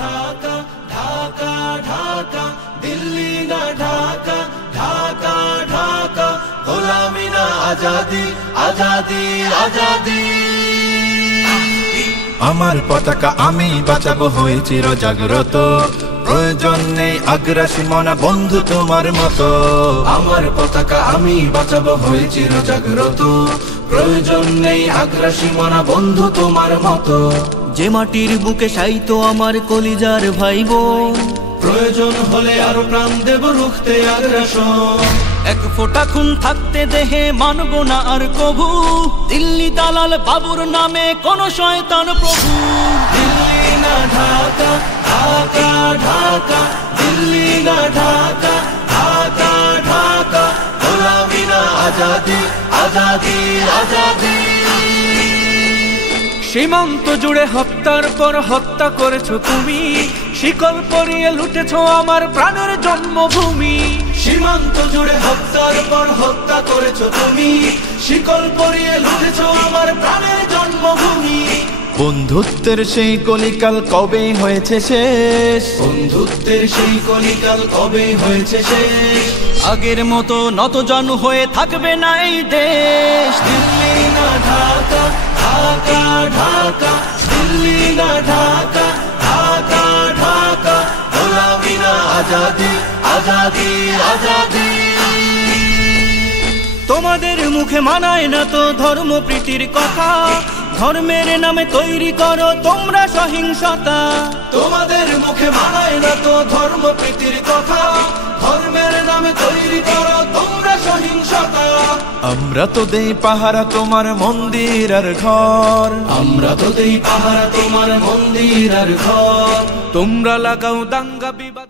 ঢাকা, ঢাকা ঢাকা, দিল্লি না ঢাকা, ঢাকা ঢাকা, গোলামি না আজাদি, আজাদি আজাদি। আমার পতাকা আমি বাঁচাবো, হয়ে চির জাগ্রত, প্রয়োজন নেই আগ্রাসী মনা বন্ধু তোমার মতো। আমার পতাকা আমি বাঁচাবো, হয়ে চির জাগ্রত, প্রয়োজন নেই আগ্রাসী মনা বন্ধু তোমার মতো। যে মাটির বুকে সাইতো আমার কলিজার ভাইবোন, প্রয়োজন হলে আরো প্রাণ দেব রুখতে আগ্রাসন। এক ফোঁটা খুন থাকতে দেহে মানব না আর কভু, দিল্লি দালাল বাবুর নামে কোন শয়তান প্রভু। দিল্লি না ঢাকা, ঢাকা ঢাকা, দিল্লি না ঢাকা, ঢাকা ঢাকা, গোলামি না আজাদি, আজাদি আজাদি। সীমান্ত জুড়ে হত্যার পর হত্যা করেছো তুমি, শিকল পরিয়ে লুটেছো আমার প্রাণের জন্মভূমি। সীমান্ত জুড়ে হত্যার পর হত্যা করেছো তুমি, শিকল পরিয়ে লুটেছো আমার প্রাণের জন্মভূমি। বন্ধুত্বের সেই কলিকাল কবে হয়েছে শেষ, বন্ধুত্বের সেই কলিকাল কবে হয়েছে শেষ। আগের মতো নতজানু হয়ে থাকবে না এই দেশ। দিল্লি না ঢাকা, ঢাকা ঢাকা, দিল্লি না ঢাকা, ঢাকা ঢাকা, গোলামি না আজাদি, আজাদি আজাদি। তোমাদের মুখে মানায় না তো ধর্ম প্রীতির কথা, ধর্মের নামে তৈরি করো তোমরা সহিংসতা। তোমাদের মুখে মানায় না তো ধর্ম প্রীতির কথা, ধর্মের নামে তৈরি করো তোমরা সহিংসতা। আমরা তো দেই পাহারা তোমার মন্দির আর ঘর, আমরা তো দেই পাহারা তোমার মন্দির আর ঘর। তোমরা লাগাও দাঙ্গা বিবাদ।